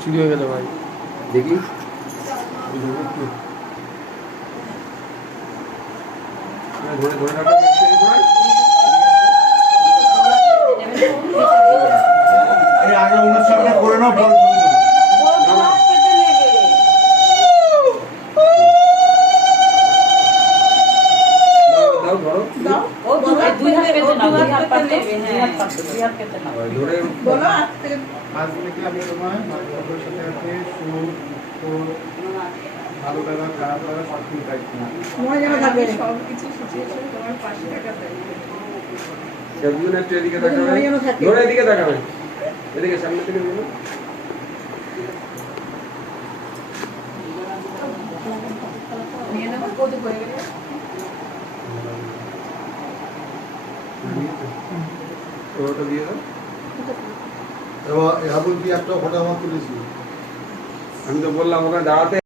চুরি হয়ে গেল ভাই, দেখি ধরে ধরে রাখো। এই আগে অনুষ্ঠানটা করে নাও, পরে ভালো লাগা খারাপ লাগা সবকিছু দায়িত্ব সবকিছু সিচুয়েশন তোমার পাশে থাকাতে একজন একটু এদিকে তাকাবেন, ধরে এদিকে তাকাবেন, এদিকে সামনে থেকে বলুন। নিয়ে নেবো কত হয়ে গেলে ওটা দিয়ে দাও। এবার এখন কি একটা ফটো আমার তুলেছি। আমি তো বললাম ওখানে দাঁড়াতে,